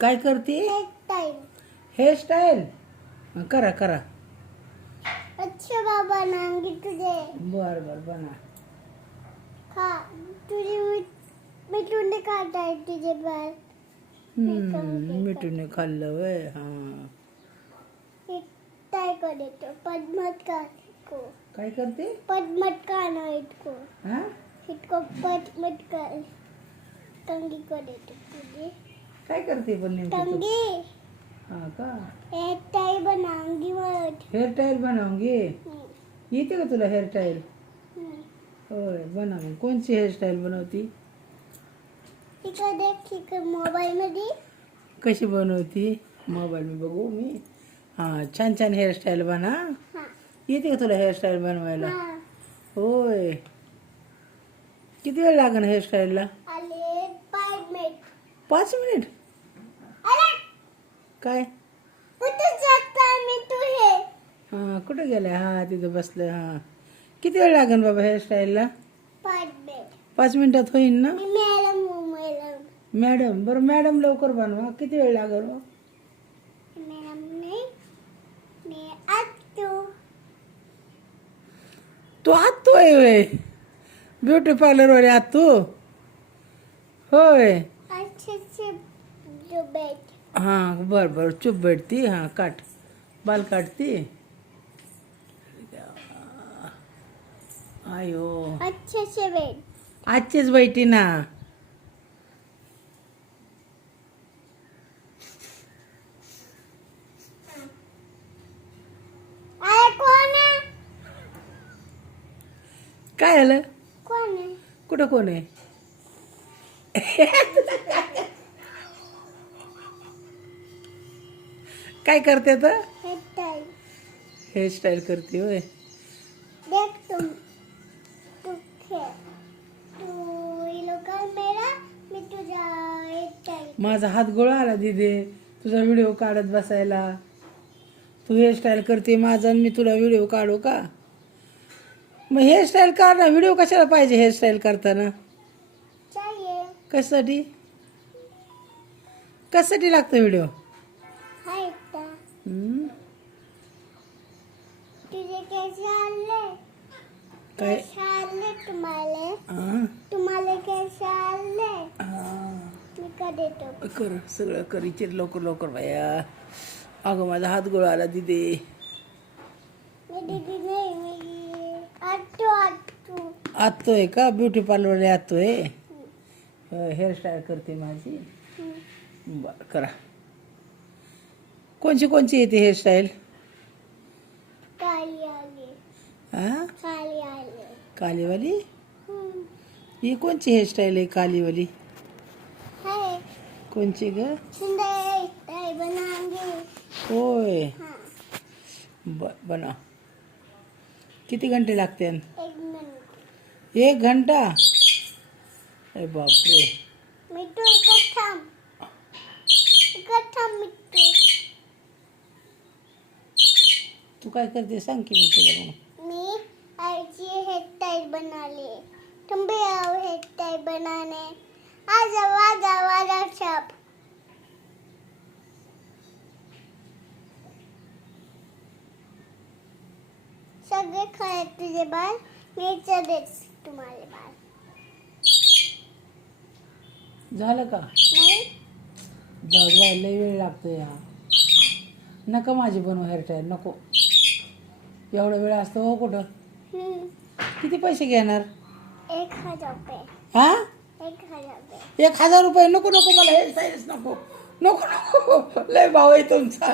काय करते? Hairstyle. Hairstyle करा करा. अच्छा बाबा नांगी तुझे. बर बर बना. खा तुझे मिठून खाताय तुझे बाल. मिठूने खाल्लं वय. हा काय करतो पद्मत का को काय करते? पद्मत का ना इतको हा इतको पद्मत का कंगी को देतो तुझे. काय करते पण नेमकी तू? कंगी हा का हेअरस्टाईल बनाऊंगी मैं. हेअरस्टाईल बनाऊंगी. येते का तुला हेअरस्टाईल? होय बना. मग कोणची हेअरस्टाईल बनवती? इकडे देख इकडे मोबाईल मध्ये कशी बनवती? मोबाईल मी बघू मी. हां छान छान हेअरस्टाईल बना. हा येते का तुला हेअरस्टाईल बनवायला? हा होय. किती वेळ लागेल हेअरस्टाईलला? आले 5 मिनिट. 5 मिनिट? अरे काय? कुठे जाता मी तू हे हां कुठं गेलाय? हां तिथं बसलं. हां किती वेळ लागेल बाबा हेअरस्टाईलला? 5 मिनिट. 5 मिनिटात होईल ना? मी मॅडम मॅडम बरं मॅडम लवकर बनवा. किती वेळ लागेल मग? मॅडम नाही मी आतो. तू आत्तू आहे होय? ब्युटी पार्लरवाले आत्तू होय. अच्छे से जो बैठ. हां बरं बरं चुप बैठती. हां काट बाल काटती. आयो अच्छे से बैठ. आजचीच बैठी ना. अरे कौन है? काय झालं? कौन है? कुठं कोण आहे? काय करते तर? हेअरस्टाईल. हेअरस्टाईल करते होय. देख तू खेळ. तू ये लोग मेरा मी तुझा हेअरस्टाईल. माझा हात गोळा आला दिदे तुझा व्हिडिओ काढत बसायला. तू हेअरस्टाईल करते माझा आणि मी तुला व्हिडिओ काढू का? मग हेअरस्टाईल काढ ना. व्हिडिओ कशाला पाहिजे हेअरस्टाईल करताना? चाहिए. कशासाठी? कशासाठी लागतं व्हिडिओ? हाय एकटा. हम्म? तुझे कैसे आले? काय? कैसे आले तुम्हाला? हां तुम्हाला कैसे आले? हां मी का देतो. कर सगळं कर. इचिर लवकर लवकर बाया. अगं माझा हात गोळा आला दिदे. मी दीदी नाही मी आतो. आत्तो आहे का? ब्युटी पार्लरवाले आत्तो आहे. हेअरस्टाईल करते माझी. बरं करा. कोणची येते हेअरस्टाईल? काली आली. हां काली आली. कालीवाली? ही कोणची हेअरस्टाईल आहे कालीवाली? है कोणची ग? सुंदर हेअरस्टाईल बनाएंगे. होय हाँ बना. किती घंटे लागते? 1 मिनिट. 1 घंटा? अरे बापरे. मिठू इकट्ठा मिठू. तू काय करते सांग की मी तुला मग. मी आईची हेअरस्टाईल बनाली. तुम भी आओ हेअरस्टाईल बनाने. आ जाओ सब. सगळे खाय तुझे बाल. मी देत तुम्हाला बाल. झालं का? नाही जाऊ लय वेळ लागतो या. नका माझी बनव हेअरस्टाईल नको. एवढा वेळ असतो हो कुठं? किती पैसे घेणार? 1,000 रुपये. हा 1,000 रुपये. 1,000 रुपये? नको नको मला हेअरस्टाईलच नको. नको नको लय भाव आहे तुमचा.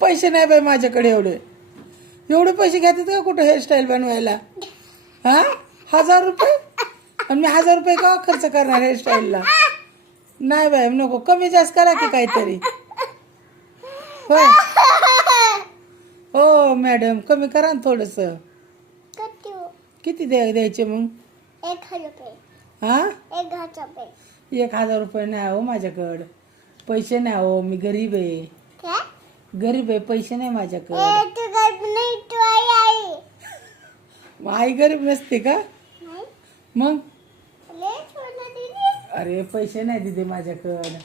पैसे नाही बाई माझ्याकडे एवढे पैसे घेतात का कुठं हेअरस्टाईल बनवायला? हा 1,000 रुपये? आणि मी 1,000 रुपये का खर्च करणार हेअरस्टाईलला? नाही बाई नको. कमी जास्त करा की काहीतरी. होय हो मॅडम कमी करा ना थोडंसं. किती द्यायचे मग? 1,000 रुपये. हा 1,000 रुपये. 1,000 रुपये नाही हो माझ्याकडं. पैसे नाही हो. मी गरीब आहे. क्या? गरीब आहे. पैसे नाही माझ्याकडं. तू गरीब नाही तू आई. मग आई गरीब नसते का? नाही मग ले छोटा दीदी. अरे पैसे नाही दिदे माझ्याकडं.